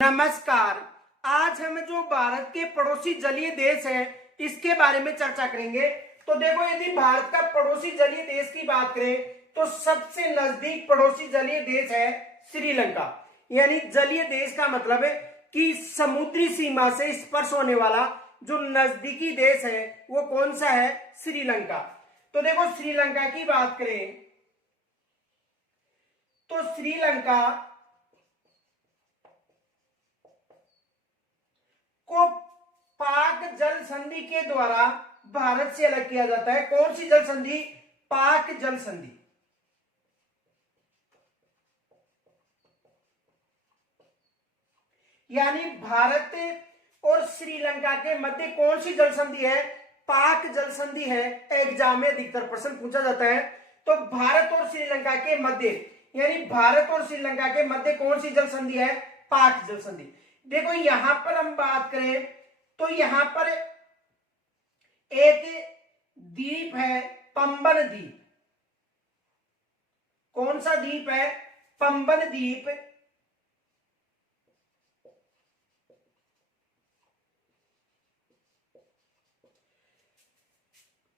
नमस्कार। आज हम जो भारत के पड़ोसी जलीय देश है इसके बारे में चर्चा करेंगे। तो देखो, यदि भारत का पड़ोसी जलीय देश की बात करें तो सबसे नजदीक पड़ोसी जलीय देश है श्रीलंका। यानी जलीय देश का मतलब है कि समुद्री सीमा से स्पर्श होने वाला जो नजदीकी देश है वो कौन सा है? श्रीलंका। तो देखो, श्रीलंका की बात करें तो श्रीलंका को पाक जल संधि के द्वारा भारत से अलग किया जाता है। कौन सी जल संधि? पाक जल संधि। यानी भारत और श्रीलंका के मध्य कौन सी जल संधि है? पाक जल संधि है। एग्जाम में अधिकतर प्रश्न पूछा जाता है। तो भारत और श्रीलंका के मध्य, यानी भारत और श्रीलंका के मध्य कौन सी जल संधि है? पाक जल संधि। देखो, यहां पर हम बात करें तो यहां पर एक द्वीप है, पंबन द्वीप। कौन सा द्वीप है? पंबन द्वीप।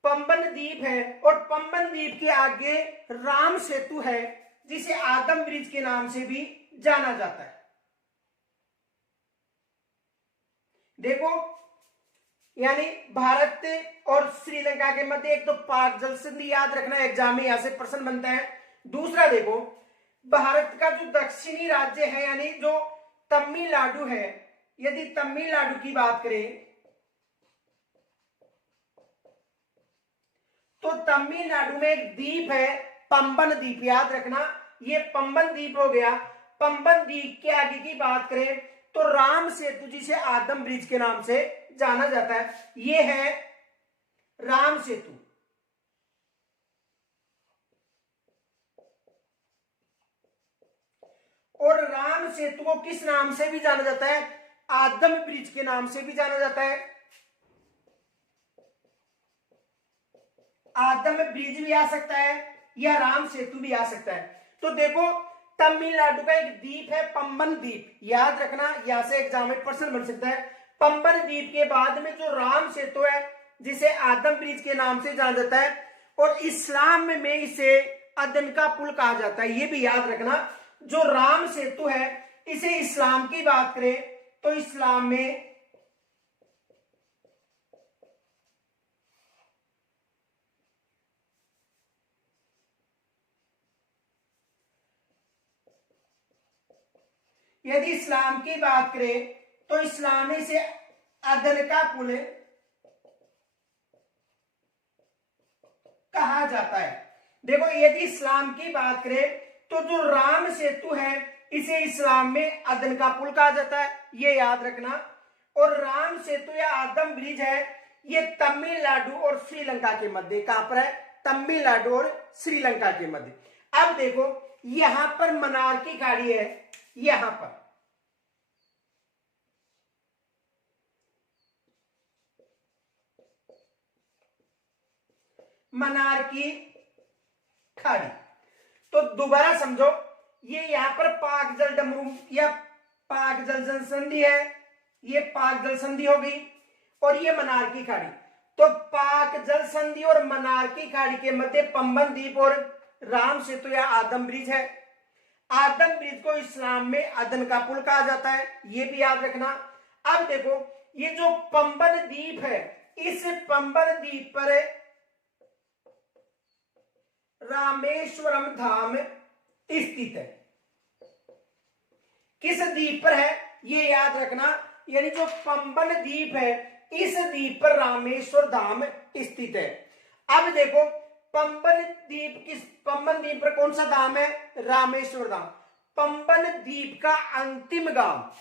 पंबन द्वीप है और पंबन द्वीप के आगे राम सेतु है, जिसे आदम ब्रिज के नाम से भी जाना जाता है। देखो, यानी भारत और श्रीलंका के मध्य एक तो पाक जल संधि, याद रखना एग्जाम में यहां से प्रश्न बनता है। दूसरा देखो, भारत का जो दक्षिणी राज्य है यानी जो तमिलनाडु है, यदि तमिलनाडु की बात करें तो तमिलनाडु में एक द्वीप है, पंबन द्वीप। याद रखना, ये पंबन द्वीप हो गया। पंबन द्वीप के आगे की बात करें तो राम सेतु, जिसे आदम ब्रिज के नाम से जाना जाता है, ये है राम सेतु। और राम सेतु को किस नाम से भी जाना जाता है? आदम ब्रिज के नाम से भी जाना जाता है। आदम ब्रिज भी आ सकता है या राम सेतु भी आ सकता है। तो देखो, तमिलनाडु का एक द्वीप है पंबन द्वीप, याद रखना, यहां से एग्जाम में प्रश्न बन सकता है। पंबन द्वीप के बाद में जो राम सेतु है, जिसे आदम ब्रिज के नाम से जाना जाता है, और इस्लाम में इसे अदन का पुल कहा जाता है, ये भी याद रखना। जो राम सेतु है, इसे इस्लाम की बात करें तो इस्लाम में यदि इस्लाम की बात करें तो इस्लामी से अदन का पुल कहा जाता है। देखो, यदि इस्लाम की बात करें तो जो राम सेतु है, इसे इस्लाम में अदन का पुल कहा जाता है, ये याद रखना। और राम सेतु या आदम ब्रिज है, ये तमिलनाडु और श्रीलंका के मध्य, कहां पर है? तमिलनाडु और श्रीलंका के मध्य। अब देखो, यहां पर मन्नार की खाड़ी है, यहां पर मन्नार की खाड़ी। तो दोबारा समझो, ये यहां पर पाक जल डमरू या पाक जल संधि है, ये पाक जल संधि हो गई, और ये मन्नार की खाड़ी। तो पाक जल संधि और मन्नार की खाड़ी के मध्य पंबन द्वीप और राम सेतु या आदम ब्रिज है। आदम ब्रिज को इस्लाम में अदन का पुल कहा जाता है, ये भी याद रखना। अब देखो, ये जो पंबन द्वीप है, इस पंबन द्वीप पर रामेश्वरम धाम स्थित है। किस द्वीप पर है? ये याद रखना। यानी जो पंबन द्वीप है, इस द्वीप पर रामेश्वर धाम स्थित है। अब देखो, पंबन द्वीप पर कौन सा धाम है? रामेश्वर धाम। पंबन द्वीप का अंतिम गांव,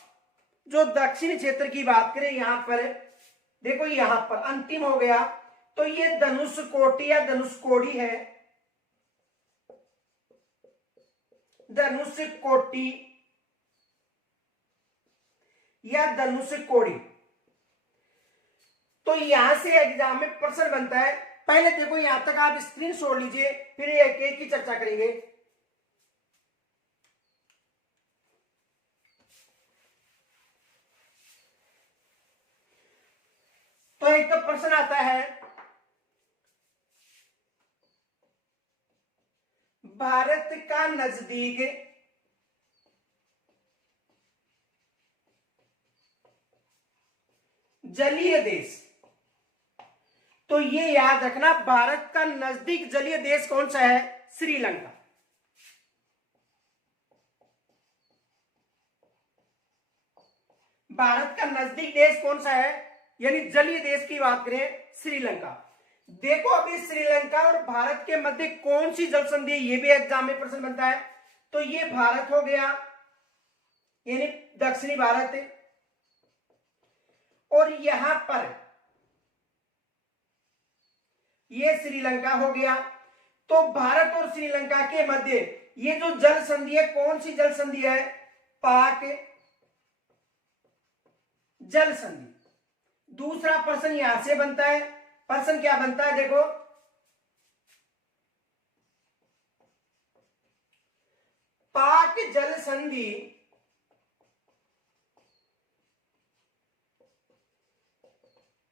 जो दक्षिण क्षेत्र की बात करें, यहां पर देखो, यहां पर अंतिम हो गया तो ये धनुषकोटी या धनुषकोडी है। धनुषकोटी या धनुषकोडी। तो यहां से एग्जाम में प्रश्न बनता है। पहले देखो, यहां तक आप स्क्रीन छोड़ लीजिए, फिर एक एक की चर्चा करेंगे। एक प्रश्न आता है, भारत का नजदीक जलीय देश, तो ये याद रखना, भारत का नजदीक जलीय देश कौन सा है? श्रीलंका। भारत का नजदीक देश कौन सा है, यानी जलीय देश की बात करें, श्रीलंका। देखो अभी श्रीलंका और भारत के मध्य कौन सी जल संधि है, ये भी एग्जाम में प्रश्न बनता है। तो ये भारत हो गया, यानी दक्षिणी भारत, और यहां पर ये श्रीलंका हो गया। तो भारत और श्रीलंका के मध्य ये जो जल संधि है, कौन सी जल संधि है? पाक जल संधि। दूसरा प्रश्न यहां से बनता है, प्रश्न क्या बनता है देखो, पाक जल संधि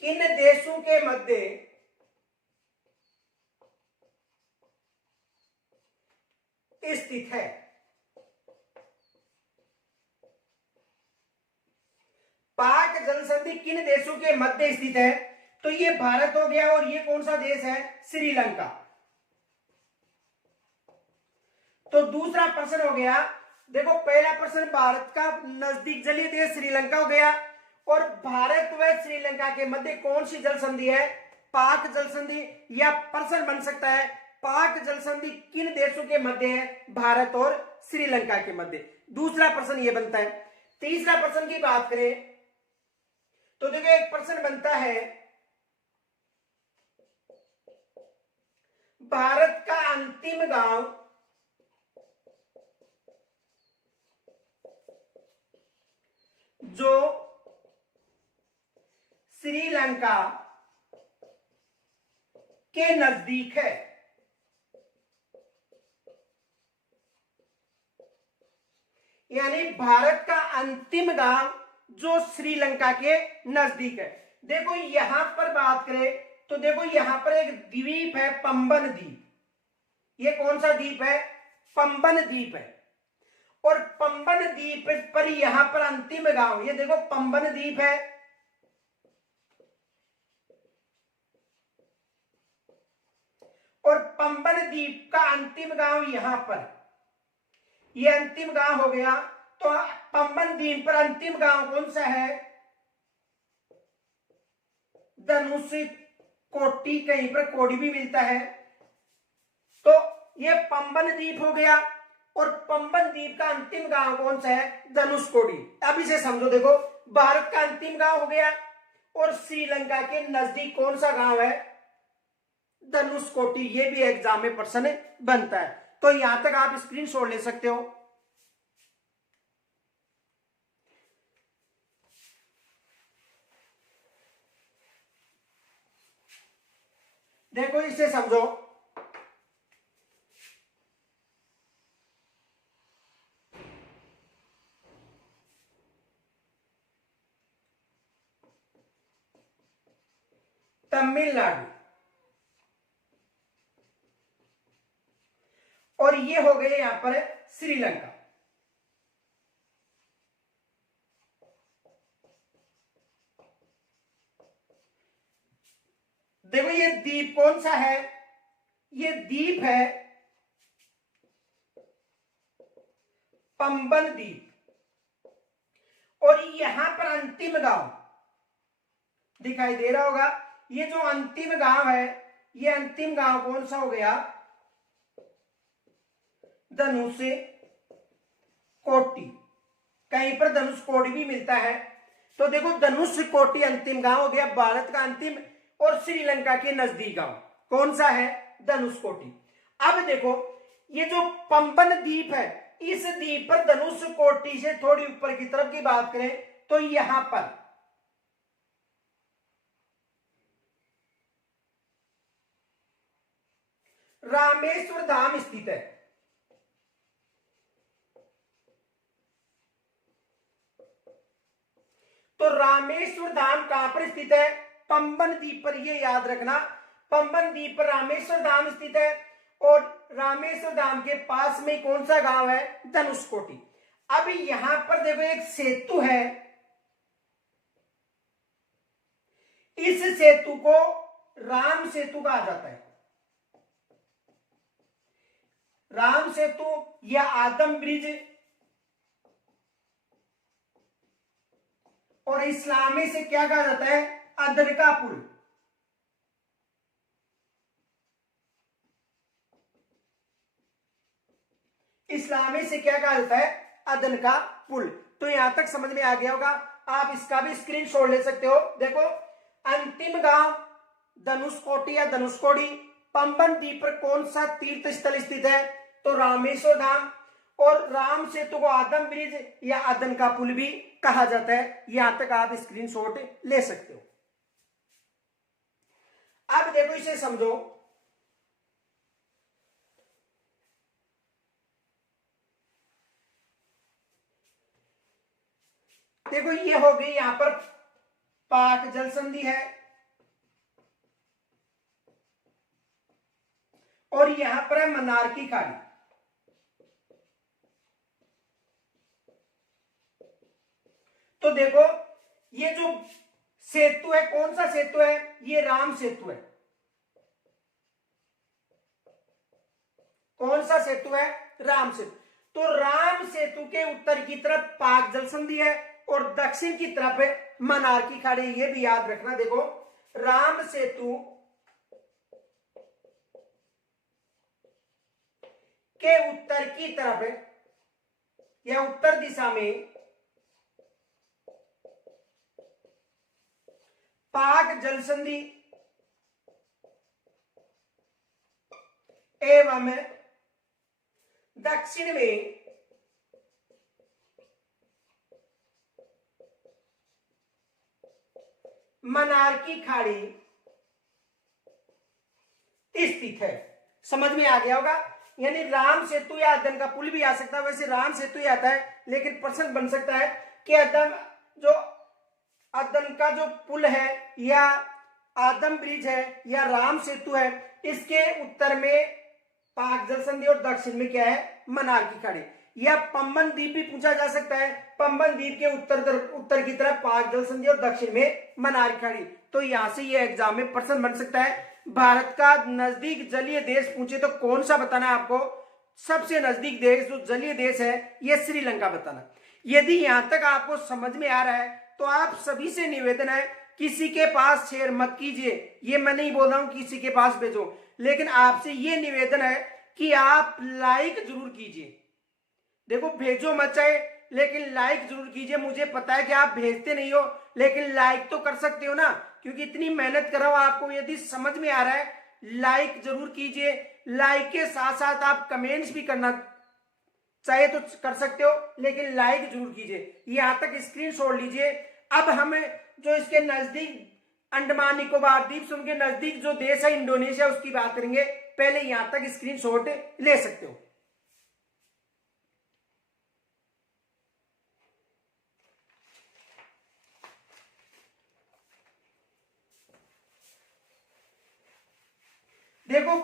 किन देशों के मध्य स्थित है? पाक जल संधि किन देशों के मध्य स्थित है? तो ये भारत हो गया, और ये कौन सा देश है? श्रीलंका। तो दूसरा प्रश्न हो गया, देखो पहला प्रश्न भारत का नजदीक जलीय देश श्रीलंका हो गया, और भारत व श्रीलंका के मध्य कौन सी जल संधि है? पाक जल संधि। या प्रश्न बन सकता है, पाक जल संधि किन देशों के मध्य है? भारत और श्रीलंका के मध्य। दूसरा प्रश्न यह बनता है। तीसरा प्रश्न की बात करें तो देखो एक प्रश्न बनता है, भारत का अंतिम गांव जो श्रीलंका के नजदीक है, यानी भारत का अंतिम गांव जो श्रीलंका के नजदीक है। देखो यहां पर बात करें तो देखो यहां पर एक द्वीप है, पंबन द्वीप। ये कौन सा द्वीप है? पंबन द्वीप है। और पंबन द्वीप पर यहां पर अंतिम गांव, ये देखो पंबन द्वीप है, और पंबन द्वीप का अंतिम गांव यहां पर, ये अंतिम गांव हो गया। तो पंबन द्वीप पर अंतिम गांव कौन सा है? धनुष कोटी, कहीं पर कोडी भी मिलता है। तो ये पंबन द्वीप हो गया, और पंबन द्वीप का अंतिम गांव कौन सा है? धनुषकोडी। अब इसे समझो, देखो भारत का अंतिम गांव हो गया, और श्रीलंका के नजदीक कौन सा गांव है? धनुषकोटी। ये भी एग्जाम में प्रश्न बनता है। तो यहां तक आप स्क्रीनशॉट ले सकते हो। देखो इसे समझो, तमिलनाडु, और ये हो गए यहां पर श्रीलंका। देखो ये द्वीप कौन सा है? ये द्वीप है पंबन द्वीप, और यहां पर अंतिम गांव दिखाई दे रहा होगा। ये जो अंतिम गांव है, ये अंतिम गांव कौन सा हो गया? धनुष कोटी। कहीं पर धनुष कोटी भी मिलता है। तो देखो धनुष कोटी अंतिम गांव हो गया, भारत का अंतिम और श्रीलंका के नजदीक गांव कौन सा है? धनुष कोटी। अब देखो ये जो पंबन द्वीप है, इस द्वीप पर धनुष कोटी से थोड़ी ऊपर की तरफ की बात करें तो यहां पर रामेश्वर धाम स्थित है। तो रामेश्वर धाम कहां पर स्थित है? पंबन द्वीप पर, ये याद रखना, पंबन द्वीप पर रामेश्वर धाम स्थित है और रामेश्वर धाम के पास में कौन सा गांव है? धनुषकोटी। अब यहां पर देखो एक सेतु है, इस सेतु को राम सेतु कहा जाता है। राम सेतु या आदम ब्रिज, और इस्लामी से क्या कहा जाता है? अदर का पुल। इस्लामी से क्या कहा जाता है? अदन का पुल। तो यहां तक समझ में आ गया होगा, आप इसका भी स्क्रीनशॉट ले सकते हो। देखो, अंतिम गांव धनुषकोटी या धनुषकोडी, पंबन द्वीप पर कौन सा तीर्थ स्थल स्थित है? तो रामेश्वर धाम, और राम सेतु को आदम ब्रिज या अदन का पुल भी कहा जाता है। यहां तक आप स्क्रीनशॉट ले सकते हो। अब देखो, इसे समझो। देखो, ये हो गई यहां पर पाक जल संधि है, और यहां पर है मन्नार की खाड़ी। तो देखो, ये जो सेतु है, कौन सा सेतु है? ये राम सेतु है। कौन सा सेतु है? राम सेतु। तो राम सेतु के उत्तर की तरफ पाक जल संधि है और दक्षिण की तरफ है मन्नार की खाड़ी। ये भी याद रखना। देखो, राम सेतु के उत्तर की तरफ है या उत्तर दिशा में पाक जल संधि एवं दक्षिण में मन्नार की खाड़ी स्थित है। समझ में आ गया होगा। यानी राम सेतु या अदन का पुल भी आ सकता है। वैसे राम सेतु ही आता है, लेकिन प्रश्न बन सकता है कि अदन का जो पुल है या आदम ब्रिज है या राम सेतु है, इसके उत्तर में पाक जल संधि और दक्षिण में क्या है? मन्नार की खाड़ी। या पंबन द्वीप भी पूछा जा सकता है। पंबन द्वीप के उत्तर की तरफ पाक जल संधि और दक्षिण में मन्नार की खाड़ी। तो यहां से ये एग्जाम में प्रश्न बन सकता है। भारत का नजदीक जलीय देश पूछे तो कौन सा बताना है आपको? सबसे नजदीक देश जो जलीय देश है, ये श्रीलंका बताना। यदि यहां तक आपको समझ में आ रहा है तो आप सभी से निवेदन है, किसी के पास शेयर मत कीजिए। ये मैं नहीं बोल रहा हूं किसी के पास भेजो, लेकिन आपसे ये निवेदन है कि आप लाइक जरूर कीजिए। देखो, भेजो मत चाहे, लेकिन लाइक जरूर कीजिए। मुझे पता है कि आप भेजते नहीं हो, लेकिन लाइक तो कर सकते हो ना, क्योंकि इतनी मेहनत कर रहा हूं। आपको यदि समझ में आ रहा है, लाइक जरूर कीजिए। लाइक के साथ साथ आप कमेंट्स भी करना चाहे तो कर सकते हो, लेकिन लाइक जरूर कीजिए। यहां तक स्क्रीनशॉट लीजिए। अब हम जो इसके नजदीक अंडमान निकोबार द्वीप समूह के नजदीक जो देश है इंडोनेशिया, उसकी बात करेंगे। पहले यहां तक स्क्रीनशॉट ले सकते हो। देखो,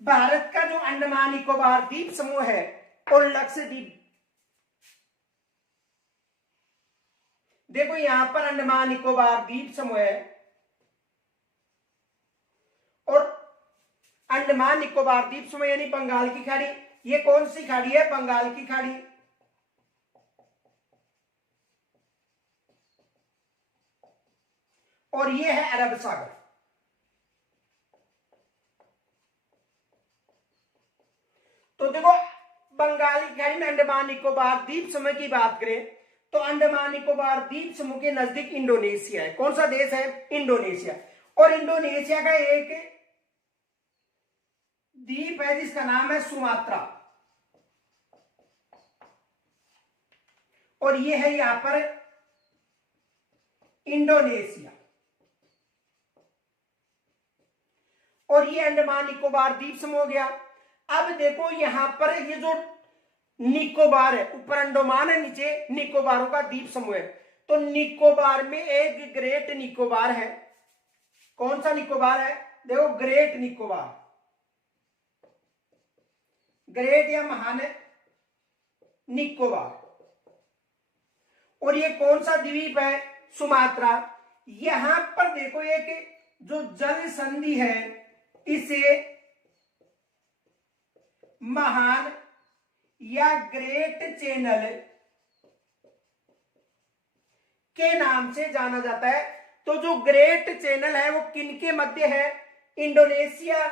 भारत का जो अंडमान निकोबार द्वीप समूह है और लक्षद्वीप, देखो यहां पर अंडमान निकोबार द्वीप समूह है और अंडमान निकोबार द्वीप समूह यानी बंगाल की खाड़ी। ये कौन सी खाड़ी है? बंगाल की खाड़ी। और ये है अरब सागर। तो देखो, बंगाल की खाड़ी में अंडमान निकोबार द्वीप समूह की बात करें तो अंडमान निकोबार द्वीप समूह के नजदीक इंडोनेशिया है। कौन सा देश है? इंडोनेशिया। और इंडोनेशिया का एक द्वीप है जिसका नाम है सुमात्रा, और ये है यहां पर इंडोनेशिया। और ये अंडमान निकोबार द्वीप समूह हो गया। अब देखो, यहां पर ये जो निकोबार है, ऊपर अंडमान है, नीचे निकोबारों का द्वीप समूह है। तो निकोबार में एक ग्रेट निकोबार है कौन सा निकोबार है? देखो ग्रेट निकोबार, ग्रेट या महान निकोबार। और ये कौन सा द्वीप है? सुमात्रा। यहां पर देखो एक जो जल संधि है इसे महान या ग्रेट चैनल के नाम से जाना जाता है। तो जो ग्रेट चैनल है वो किनके मध्य है? इंडोनेशिया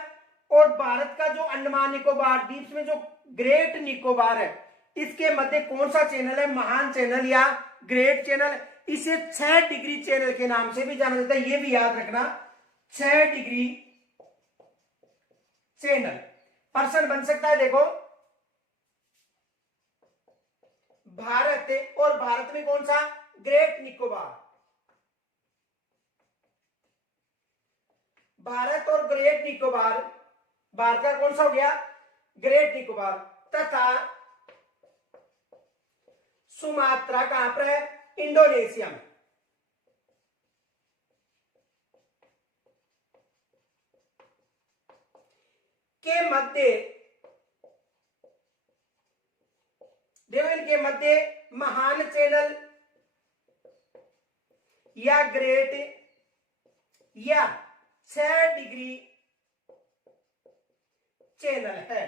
और भारत का जो अंडमान निकोबार द्वीप में जो ग्रेट निकोबार है इसके मध्य कौन सा चैनल है? महान चैनल या ग्रेट चैनल। इसे 6 डिग्री चैनल के नाम से भी जाना जाता है, ये भी याद रखना, 6 डिग्री चैनल। प्रश्न बन सकता है, देखो भारत और भारत में कौन सा? ग्रेट निकोबार। भारत और ग्रेट निकोबार, भारत का कौन सा हो गया? ग्रेट निकोबार। तथा सुमात्रा कहां पर है? इंडोनेशिया में। के मध्य, देखो इनके मध्य महान चैनल या ग्रेट या 6 डिग्री चैनल है।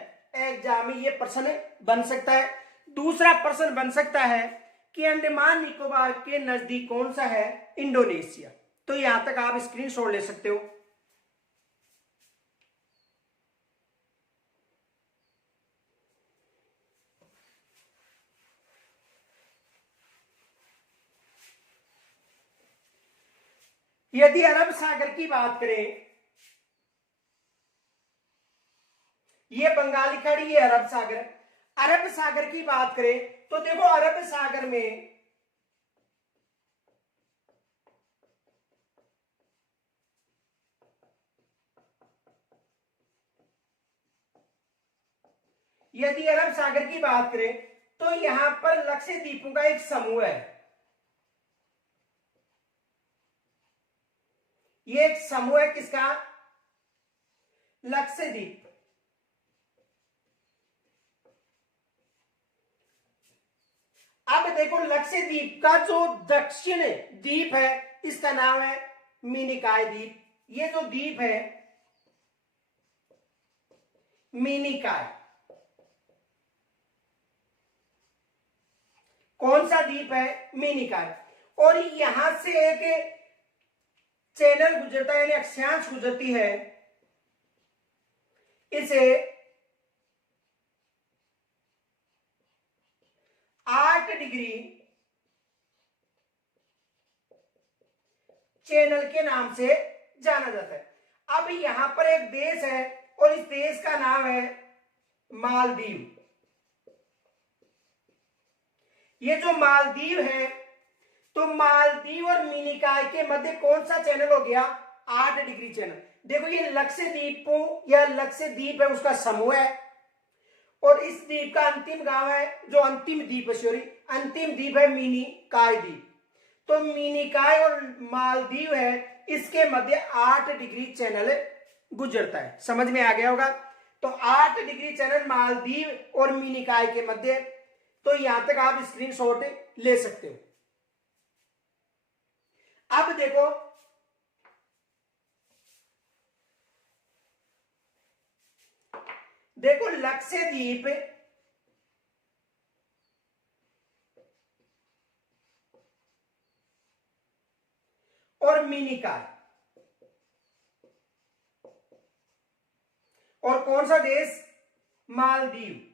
एग्जाम में ये प्रश्न बन सकता है। दूसरा प्रश्न बन सकता है कि अंडमान निकोबार के नजदीक कौन सा है? इंडोनेशिया। तो यहां तक आप स्क्रीनशॉट ले सकते हो। यदि अरब सागर की बात करें, ये बंगाली खाड़ी, ये अरब सागर। अरब सागर की बात करें तो देखो अरब सागर में यदि अरब सागर की बात करें तो यहां पर लक्षद्वीपों का एक समूह है। ये एक समूह है किसका? लक्षद्वीप। अब देखो लक्षद्वीप का जो दक्षिण द्वीप है इसका नाम है मिनिकॉय द्वीप। ये जो द्वीप है मिनिकॉय, कौन सा द्वीप है? मिनिकॉय। और यहां से एक चैनल गुजरता है यानी अक्षांश गुजरती है, इसे 8 डिग्री चैनल के नाम से जाना जाता है। अब यहां पर एक देश है और इस देश का नाम है मालदीव। ये जो मालदीव है, तो मालदीव और मिनिकॉय के मध्य कौन सा चैनल हो गया? 8 डिग्री चैनल। देखो ये लक्षद्वीपों या लक्षद्वीप है उसका समूह है और इस द्वीप का अंतिम गांव है, जो अंतिम द्वीप है, सॉरी अंतिम द्वीप है मिनिकॉय द्वीप। तो मिनिकॉय और मालदीव है इसके मध्य 8 डिग्री चैनल गुजरता है। समझ में आ गया होगा। तो 8 डिग्री चैनल मालदीव और मिनिकॉय के मध्य। तो यहां तक आप स्क्रीनशॉट ले सकते हो। अब देखो लक्षद्वीप और मिनिकॉय और कौन सा देश? मालदीव।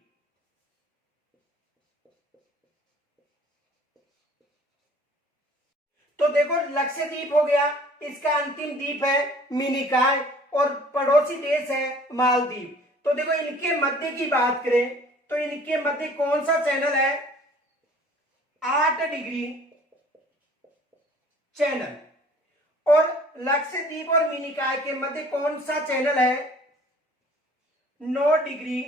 तो देखो लक्षद्वीप हो गया, इसका अंतिम द्वीप है मिनिकॉय और पड़ोसी देश है मालदीव। तो देखो इनके मध्य की बात करें तो इनके मध्य कौन सा चैनल है? 8 डिग्री चैनल। और लक्षद्वीप और मिनिकॉय के मध्य कौन सा चैनल है? 9 डिग्री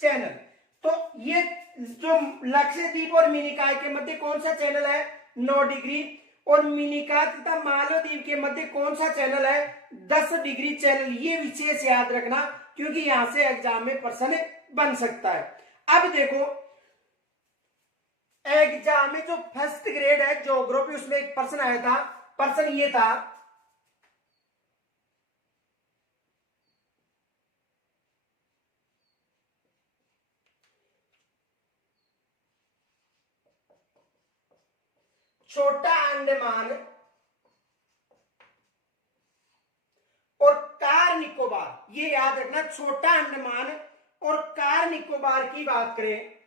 चैनल। तो ये जो लक्षद्वीप और मिनिकॉय के मध्य कौन सा चैनल है? 9 डिग्री। और मिनिकॉय तथा मालदीव के मध्य कौन सा चैनल है? 10 डिग्री चैनल। ये विशेष याद रखना क्योंकि यहां से एग्जाम में प्रश्न बन सकता है। अब देखो एग्जाम में जो फर्स्ट ग्रेड है ज्योग्राफी, उसमें एक प्रश्न आया था। प्रश्न ये था, छोटा अंडमान और कार निकोबार, ये याद रखना, छोटा अंडमान और कार निकोबार की बात करें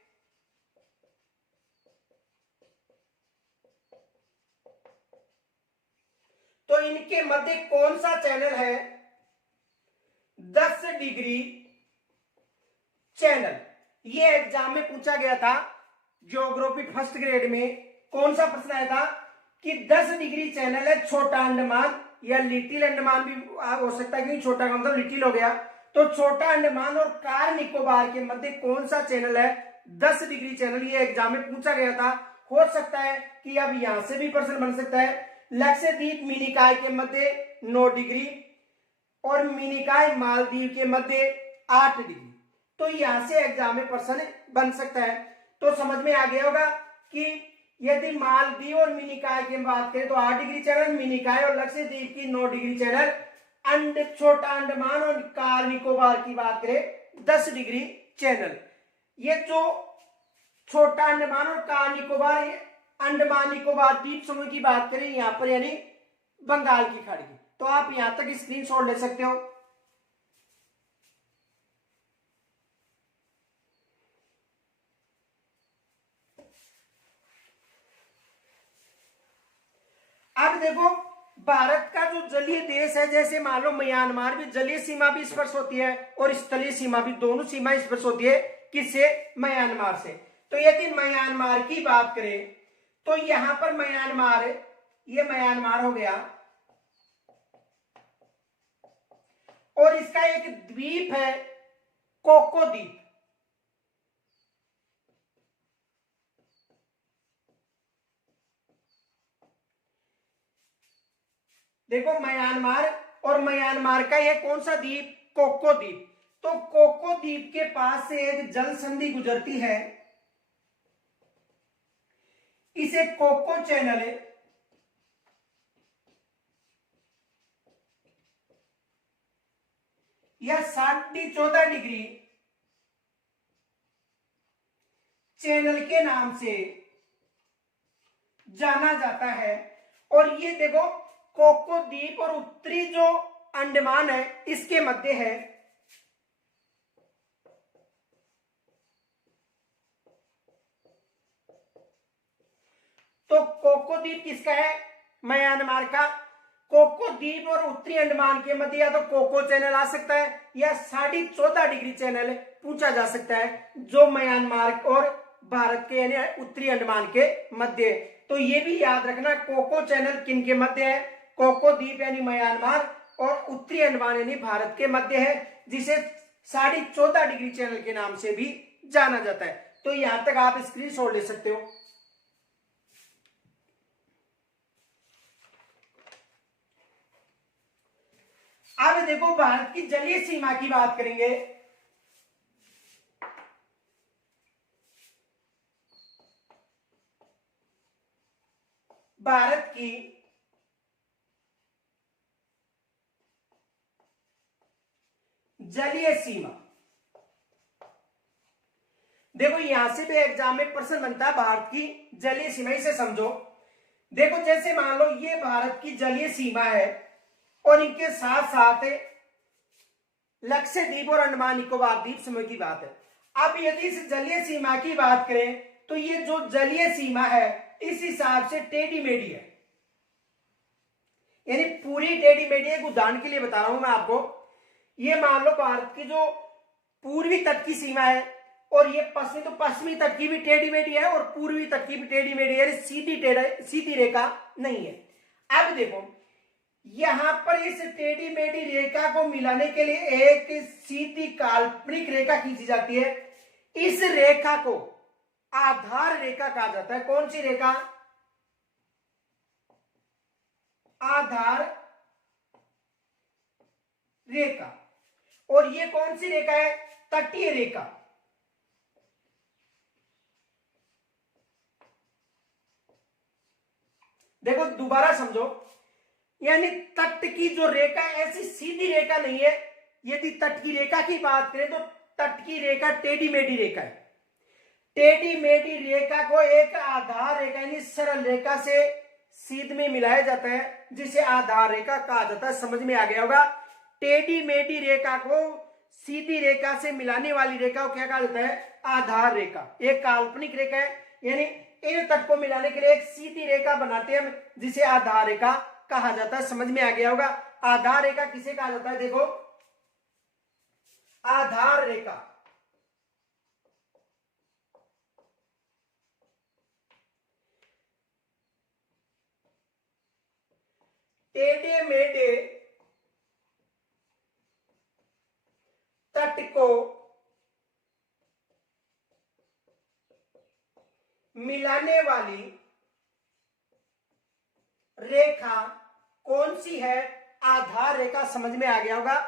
तो इनके मध्य कौन सा चैनल है? 10 डिग्री चैनल। ये एग्जाम में पूछा गया था ज्योग्राफी फर्स्ट ग्रेड में। कौन सा प्रश्न आया था कि 10 डिग्री चैनल है छोटा अंडमान या लिटिल अंडमान भी हो सकता है, क्योंकि छोटा का मतलब लिटिल हो गया। तो छोटा अंडमान और कार निकोबार के मध्य कौन सा चैनल है? 10 डिग्री चैनल। ये एग्जाम में पूछा गया था। हो सकता है कि अब यहां से भी प्रश्न बन सकता है। लक्षद्वीप मिनिकॉय के मध्य 9 डिग्री और मिनिकॉय मालदीव के मध्य 8 डिग्री। तो यहां से एग्जाम में प्रश्न बन सकता है। तो समझ में आ गया होगा कि यदि मालदीव और मिनिकॉय की बात करें तो 8 डिग्री चैनल, मिनिकॉय और लक्षद्वीप की 9 डिग्री चैनल, छोटा अंडमान और कार निकोबार की बात करें 10 डिग्री चैनल। ये जो छोटा अंडमान और कार निकोबार, अंडमान निकोबार द्वीप समूह की बात करें यहां पर, यानी बंगाल की खाड़ी की। तो आप यहां तक स्क्रीनशॉट ले सकते हो। अब देखो भारत का जो जलीय देश है, जैसे मान लो म्यांमार भी जलीय सीमा भी स्पर्श होती है और स्थलीय सीमा भी, दोनों सीमा स्पर्श होती है। किससे? म्यांमार से। तो यदि म्यांमार की बात करें तो यहां पर म्यांमार, ये म्यांमार हो गया और इसका एक द्वीप है कोको द्वीप। देखो म्यांमार और म्यांमार का ये कौन सा द्वीप? कोको द्वीप। तो कोको द्वीप के पास से एक जल संधि गुजरती है, इसे कोको चैनल है। यह 14.5 डिग्री चैनल के नाम से जाना जाता है। और ये देखो कोको द्वीप और उत्तरी जो अंडमान है इसके मध्य है। तो कोको द्वीप किसका है? म्यांमार का। कोको द्वीप और उत्तरी अंडमान के मध्य या तो कोको चैनल आ सकता है या 14.5 डिग्री चैनल पूछा जा सकता है, जो म्यांमार और भारत के यानी उत्तरी अंडमान के मध्य है। तो ये भी याद रखना, कोको चैनल किन के मध्य है? कोको द्वीप यानी म्यांमार और उत्तरी अंडमान यानी भारत के मध्य है, जिसे 14.5 डिग्री चैनल के नाम से भी जाना जाता है। तो यहां तक आप स्क्रीनशॉट ले सकते हो। अब देखो भारत की जलीय सीमा की बात करेंगे। भारत की जलीय सीमा, देखो यहां से भी एग्जाम में प्रश्न बनता है भारत की जलीय सीमा। इसे समझो। देखो जैसे मान लो ये भारत की जलीय सीमा है और इनके साथ साथ लक्षद्वीप और अंडमान निकोबार द्वीप समूह की बात है। अब यदि इस जलीय सीमा की बात करें तो ये जो जलीय सीमा है इस हिसाब से टेढ़ी मेढ़ी है, यानी पूरी टेढ़ी मेढ़ी। एक उदाहरण के लिए बता रहा हूं मैं आपको। ये मान लो भारत की जो पूर्वी तट की सीमा है और ये पश्चिमी, तो पश्चिमी तट की भी टेढ़ी मेढ़ी है और पूर्वी तट की भी टेढ़ी मेढ़ी है, सीधी रेखा नहीं है। अब देखो यहां पर इस टेढ़ी मेढ़ी रेखा को मिलाने के लिए एक सीधी काल्पनिक रेखा खींची जाती है। इस रेखा को आधार रेखा कहा जाता है। कौन सी रेखा? आधार रेखा। और ये कौन सी रेखा है? तटीय रेखा। देखो दोबारा समझो, यानी तट की जो रेखा ऐसी सीधी रेखा नहीं है। यदि तट की रेखा की बात करें तो तट की रेखा टेढ़ी मेढ़ी रेखा है। टेढ़ी मेढ़ी रेखा को एक आधार रेखा यानी सरल रेखा से सीधे में मिलाया जाता है, जिसे आधार रेखा कहा जाता है। समझ में आ गया होगा। टेढ़ी मेढ़ी रेखा को सीधी रेखा से मिलाने वाली रेखा को क्या कहा जाता है? आधार रेखा। एक काल्पनिक रेखा है, यानी इन तट को मिलाने के लिए एक सीधी रेखा बनाते हैं, जिसे आधार रेखा कहा जाता है। समझ में आ गया होगा। आधार रेखा किसे कहा जाता है? देखो, आधार रेखा टेढ़े मेढ़े तट को मिलाने वाली रेखा कौन सी है? आधार रेखा। समझ में आ गया होगा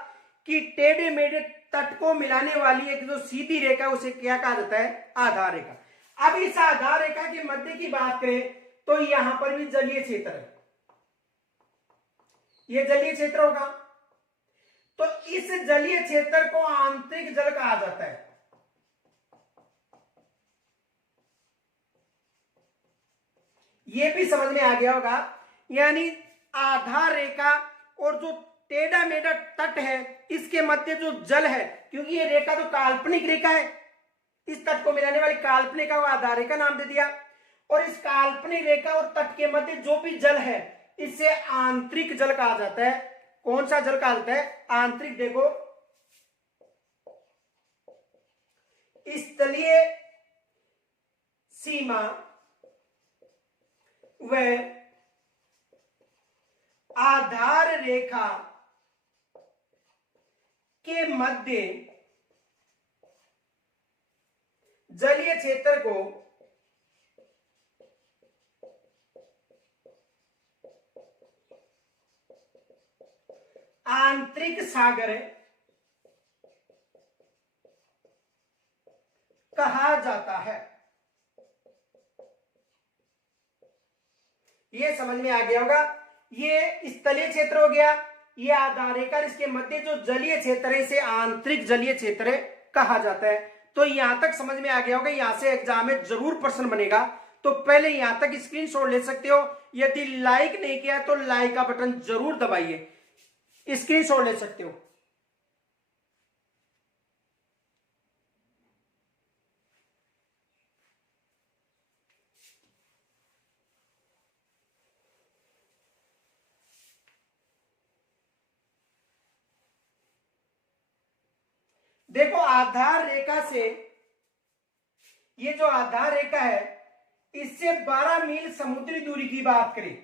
कि टेढ़े मेढ़े तट को मिलाने वाली एक जो सीधी रेखा उसे क्या कहा जाता है? आधार रेखा। अब इस आधार रेखा के मध्य की बात करें तो यहां पर भी जलीय क्षेत्र है। यह जलीय क्षेत्र होगा, तो इस जलीय क्षेत्र को आंतरिक जल कहा जाता है। यह भी समझ में आ गया होगा। यानी आधार रेखा और जो टेढ़ा मेढ़ा तट है, इसके मध्य जो जल है, क्योंकि ये रेखा तो काल्पनिक रेखा है, इस तट को मिलाने वाली काल्पनिक का आधार रेखा नाम दे दिया। और इस काल्पनिक रेखा और तट के मध्य जो भी जल है, इसे आंतरिक जल कहा जाता है। कौन सा जल कहा जाता है? आंतरिक। देखो, स्थलीय सीमा व आधार रेखा के मध्य जलीय क्षेत्र को आंतरिक सागर कहा जाता है। यह समझ में आ गया होगा। ये स्थलीय क्षेत्र हो गया, ये आधार रेखा, इसके मध्य जो जलीय क्षेत्र है इसे आंतरिक जलीय क्षेत्र कहा जाता है। तो यहां तक समझ में आ गया होगा। यहां से एग्जाम में जरूर प्रश्न बनेगा, तो पहले यहां तक स्क्रीनशॉट ले सकते हो। यदि लाइक नहीं किया तो लाइक का बटन जरूर दबाइए, स्क्रीनशॉट ले सकते हो। देखो, आधार रेखा से, ये जो आधार रेखा है, इससे 12 मील समुद्री दूरी की बात करें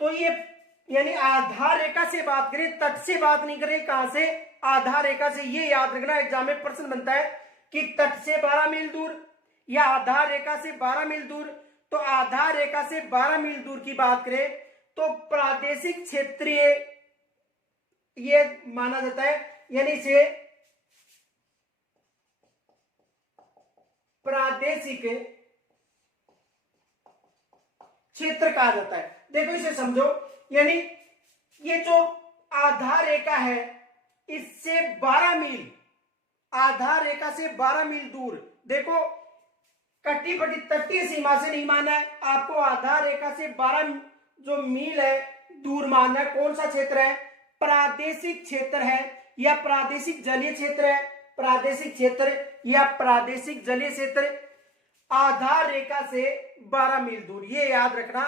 तो ये, यानी आधार रेखा से बात करें, तट से बात नहीं करें। कहां से? आधार रेखा से। ये याद रखना, एग्जाम में प्रश्न बनता है कि तट से 12 मील दूर या आधार रेखा से 12 मील दूर। तो आधार रेखा से 12 मील दूर की बात करें तो प्रादेशिक क्षेत्रीय ये माना जाता है, यानी इसे प्रादेशिक क्षेत्र कहा जाता है। देखो, इसे समझो, यानी ये जो आधार रेखा है, इससे 12 मील, आधार रेखा से 12 मील दूर। देखो, कटी पटी तटीय सीमा से नहीं माना है आपको, आधार रेखा से 12 जो मील है दूर मानना है। कौन सा क्षेत्र है? प्रादेशिक क्षेत्र है या प्रादेशिक जलीय क्षेत्र है? प्रादेशिक क्षेत्र या प्रादेशिक जलीय क्षेत्र, आधार रेखा से 12 मील दूर, ये याद रखना।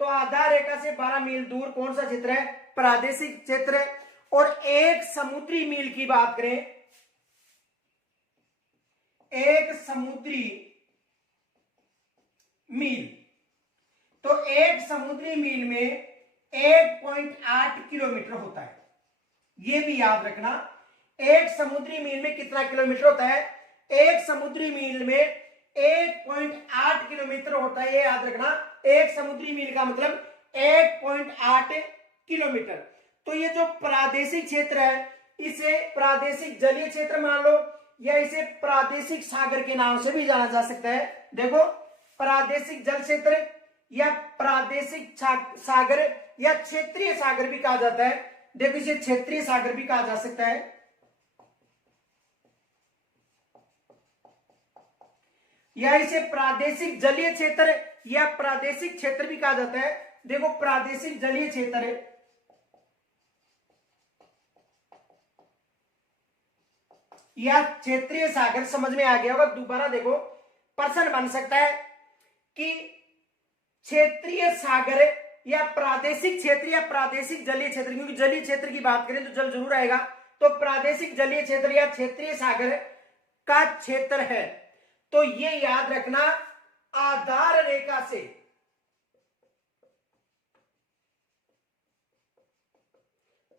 तो आधार रेखा से 12 मील दूर कौन सा क्षेत्र है? प्रादेशिक क्षेत्र है। और एक समुद्री मील की बात करें, एक समुद्री मील, तो एक समुद्री मील में 1.8 किलोमीटर होता है। यह भी याद रखना, एक समुद्री मील में कितना किलोमीटर होता है? एक समुद्री मील में 1.8 किलोमीटर होता है, ये याद रखना। एक समुद्री मील का मतलब 1.8 किलोमीटर। तो ये जो प्रादेशिक क्षेत्र है, इसे प्रादेशिक जलीय क्षेत्र मान लो, या इसे प्रादेशिक सागर के नाम से भी जाना जा सकता है। देखो, प्रादेशिक जल क्षेत्र या प्रादेशिक सागर या क्षेत्रीय सागर भी कहा जाता है। देखो, इसे क्षेत्रीय सागर भी कहा जा सकता है, या इसे प्रादेशिक जलीय क्षेत्र या प्रादेशिक क्षेत्र भी कहा जाता है। देखो, प्रादेशिक जलीय क्षेत्र है या क्षेत्रीय सागर, समझ में आ गया होगा। दोबारा देखो, प्रश्न बन सकता है कि क्षेत्रीय सागर या प्रादेशिक क्षेत्र या प्रादेशिक जलीय क्षेत्र, क्योंकि जलीय क्षेत्र की बात करें तो जल जरूर आएगा। तो प्रादेशिक जलीय क्षेत्र या क्षेत्रीय सागर का क्षेत्र है। तो ये याद रखना, आधार रेखा से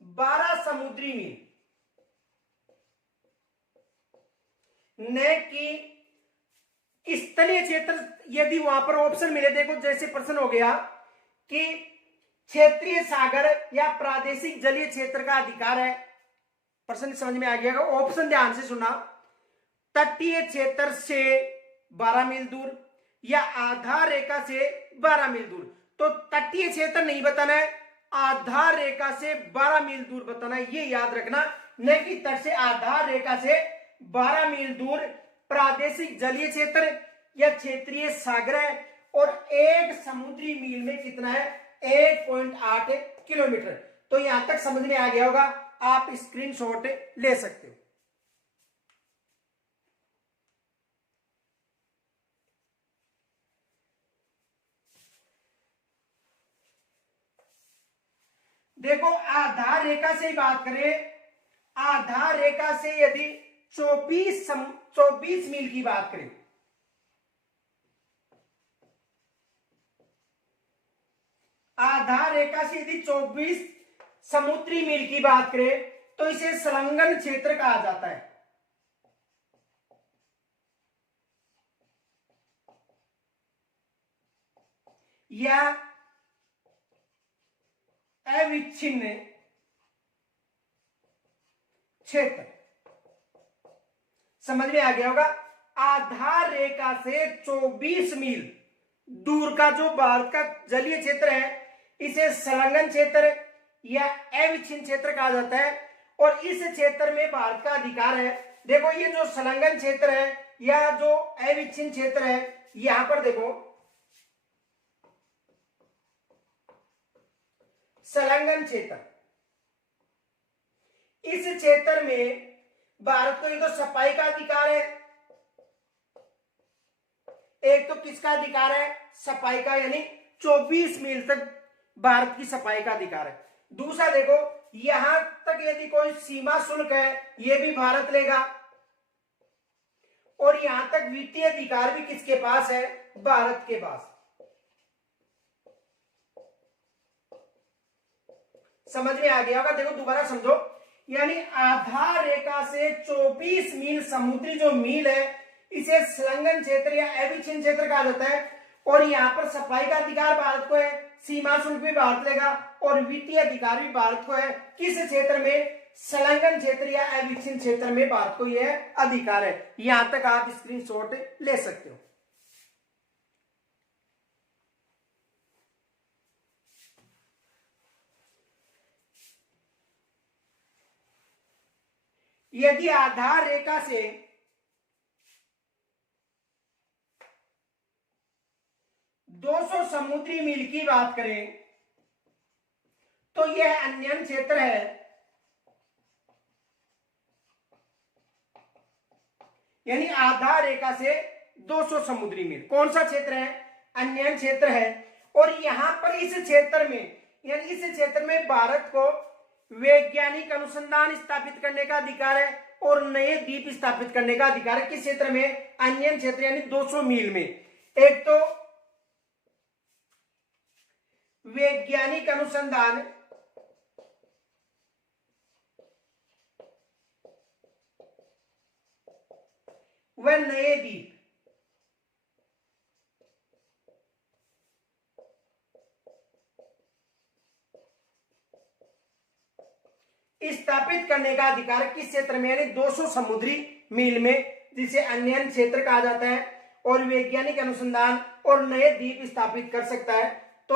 12 समुद्री मील, न कि स्थलीय क्षेत्र। यदि वहां पर ऑप्शन मिले, देखो जैसे प्रश्न हो गया कि क्षेत्रीय सागर या प्रादेशिक जलीय क्षेत्र का अधिकार है, प्रश्न समझ में आ गया। ऑप्शन ध्यान से सुना, तटीय क्षेत्र से 12 मील दूर या आधार रेखा से 12 मील दूर। तो तटीय क्षेत्र नहीं बताना है, आधार रेखा से 12 मील दूर बताना है, ये याद रखना। न कि तट से आधार रेखा से 12 मील दूर प्रादेशिक जलीय क्षेत्र या क्षेत्रीय सागर है। और एक समुद्री मील में कितना है? 1.8 किलोमीटर। तो यहां तक समझ में आ गया होगा, आप स्क्रीनशॉट ले सकते हो। देखो, आधार रेखा से बात करें, आधार रेखा से यदि 24 मील की बात करें, आधार रेखा से यदि 24 समुद्री मील की बात करें तो इसे संलग्न क्षेत्र कहा जाता है, या अविच्छिन्न क्षेत्र। समझ में आ गया होगा। आधार रेखा से 24 मील दूर का जो भारत का जलीय क्षेत्र है, इसे संलग्न क्षेत्र या अविच्छिन्न क्षेत्र कहा जाता है। और इस क्षेत्र में भारत का अधिकार है। देखो, ये जो संलग्न क्षेत्र है या जो अविच्छिन्न क्षेत्र है, यहां पर देखो, संलग्न क्षेत्र, इस क्षेत्र में भारत को एक तो सफाई का अधिकार है, एक तो किसका अधिकार है? सफाई का, यानी 24 मील तक भारत की सफाई का अधिकार है। दूसरा देखो, यहां तक यदि कोई सीमा शुल्क है, यह भी भारत लेगा। और यहां तक वित्तीय अधिकार भी किसके पास है? भारत के पास। समझ में आ गया होगा। देखो, दोबारा समझो, यानी आधार रेखा से 24 मील समुद्री जो मील है, इसे संलग्न क्षेत्र या अविच्छिन्न क्षेत्र कहा जाता है। और यहां पर सफाई का अधिकार भारत को है, सीमा शुल्क भी भारत लेगा, और वित्तीय अधिकार भी भारत को है। किस क्षेत्र में? संलग्न क्षेत्र या अविच्छिन्न क्षेत्र में भारत को यह अधिकार है। यहां तक आप स्क्रीनशॉट ले सकते हो। यदि आधार रेखा से 200 समुद्री मील की बात करें तो यह अन्यन क्षेत्र है, यानी आधार रेखा से 200 समुद्री मील कौन सा क्षेत्र है? अन्यन क्षेत्र है। और यहां पर इस क्षेत्र में, यानी इस क्षेत्र में भारत को वैज्ञानिक अनुसंधान स्थापित करने का अधिकार है और नए द्वीप स्थापित करने का अधिकार है। किस क्षेत्र में? अन्यन क्षेत्र, यानी 200 मील में। एक तो वैज्ञानिक अनुसंधान व नए द्वीप। स्थापित करने का अधिकार किस क्षेत्र में, यानी 200 समुद्री मील में, जिसे अन्यन क्षेत्र कहा जाता है, और वैज्ञानिक अनुसंधान और नए द्वीप स्थापित कर सकता है। तो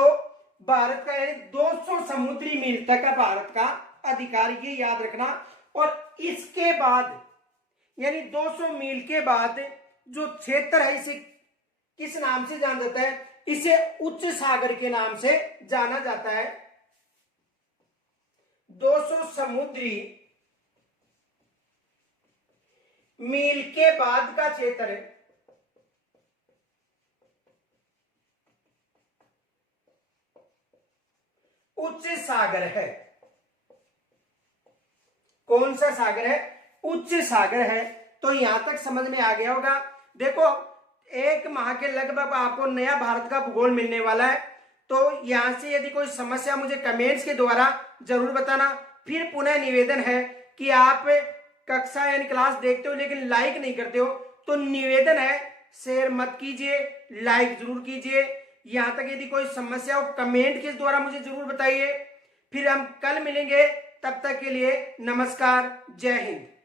भारत का यानी 200 समुद्री मील तक का भारत का अधिकार, ये याद रखना। और इसके बाद यानी 200 मील के बाद जो क्षेत्र है इसे किस नाम से जाना जाता है, इसे उच्च सागर के नाम से जाना जाता है। 200 समुद्री मील के बाद का क्षेत्र उच्च सागर है। कौन सा सागर है, उच्च सागर है। तो यहां तक समझ में आ गया होगा। देखो, एक माह के लगभग आपको नया भारत का भूगोल मिलने वाला है। तो यहां से यदि कोई समस्या मुझे कमेंट्स के द्वारा जरूर बताना। फिर पुनः निवेदन है कि आप कक्षा यानी क्लास देखते हो लेकिन लाइक नहीं करते हो, तो निवेदन है शेयर मत कीजिए, लाइक जरूर कीजिए। यहां तक यदि कोई समस्या हो कमेंट के द्वारा मुझे जरूर बताइए। फिर हम कल मिलेंगे, तब तक के लिए नमस्कार, जय हिंद।